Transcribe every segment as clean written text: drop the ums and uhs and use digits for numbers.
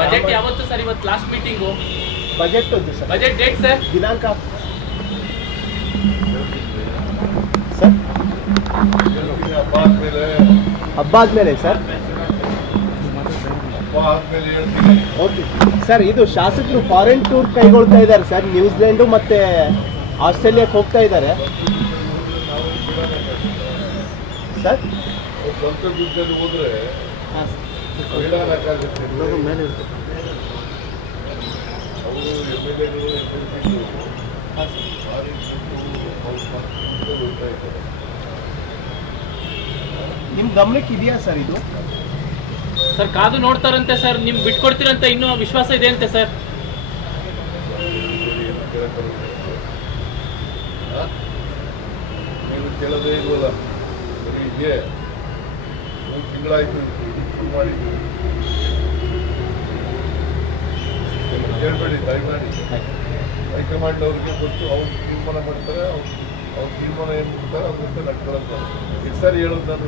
Budget ಯಾವತ್ತು sir? ಇವತ್ತು last meeting. Budget ಒಂದು ಸರ್. Budget date sir? ದಿನಾಂಕ ಸರ್ ಹಬ್ಬ ಆದ್ಮೇಲೆ ಸರ್. Okay sir. ಇದು ಶಾಸಕರು ಫಾರಿನ್ ಟೂರ್ ಕೈಗೊಳ್ತಾ ಇದ್ದಾರೆ ಸರ್. ನ್ಯೂಜಿಲೆಂಡು ಮತ್ತೆ ಆಸ್ಟ್ರೇಲಿಯಾಕ್ಕೆ ಹೋಗ್ತಾ ಇದ್ದಾರೆ ಸರ್. ಹೋದ್ರೆ ಮೇಲೆ ಇರ್ತದೆ. ನಿಮ್ಮ ಗಮನಕ್ಕೆ ಇದೆಯಾ ಸರ್ ಇದು? ಸರ್ ಕಾದು ನೋಡ್ತಾರಂತೆ ಸರ್. ನಿಮ್ಗೆ ಬಿಟ್ಕೊಡ್ತೀರಂತ ಇನ್ನೂ ವಿಶ್ವಾಸ ಇದೆ ಅಂತೆ ಸರ್. ನೀವು ಕೇಳೋದೇ ಇಲ್ವಲ್ಲ. ಹೀಗೆ 3 ತಿಂಗಳಾಯ್ತು ಶುರು ಮಾಡಿದ್ದು. ಕೇಳಬೇಡಿ, ದಯಮಾಡಿ ಹೈಕಮಾಂಡ್ ಅವ್ರಿಗೆ ಗೊತ್ತು. ಅವ್ರು ತೀರ್ಮಾನ ಮಾಡ್ತಾರೆ. ಅವ್ರ ತೀರ್ಮಾನ ಏನು ಮಾಡ್ತಾರೆ ಅವ್ರಂತೆ ನಡ್ಕೊಳ್ಳೋದು. ಎಷ್ಟು ಸಾರಿ ಹೇಳೋದು ನಾನು?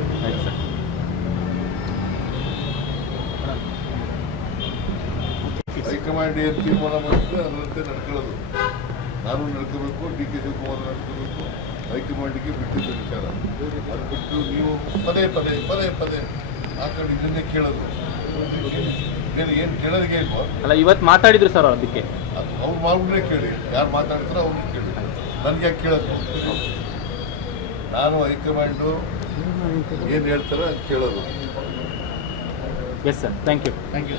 ಹೈಕಮಾಂಡ್ ಏನು ತೀರ್ಮಾನ ಮಾಡಿದ್ರೆ ಅದರಂತೆ ನಡ್ಕೊಳ್ಳೋದು. ನಾನು ನಡ್ಕೋಬೇಕು, DK ಶಿವಕುಮಾರ್ ನಡ್ಕೋಬೇಕು. ಹೈಕಮಾಂಡಿಗೆ ಬಿಟ್ಟಿದ್ದು ವಿಚಾರ. ಅದು ಬಿಟ್ಟು ನೀವು ಪದೇ ಪದೇ ಪದೇ ಪದೇ ಆ ಕಡೆ ಇದನ್ನೇ ಕೇಳೋದು. ಏನು ಕೇಳೋದಿಗೆ ಇಲ್ವಾ? ಅಲ್ಲ, ಇವತ್ತು ಮಾತಾಡಿದ್ರು ಸರ್ ಅದಕ್ಕೆ. ಅವ್ರು ಮಾವ್ರನ್ನೇ ಕೇಳಿ. ಯಾರು ಮಾತಾಡ್ತಾರೋ ಅವ್ರನ್ನ ಕೇಳಿ. ನನಗೆ ಯಾಕೆ ಕೇಳೋದು? ನಾನು ಹೈಕಮಾಂಡು ಏನು ಹೇಳ್ತಾರೋ ಅದು ಕೇಳೋದು. Yes sir. Thank you.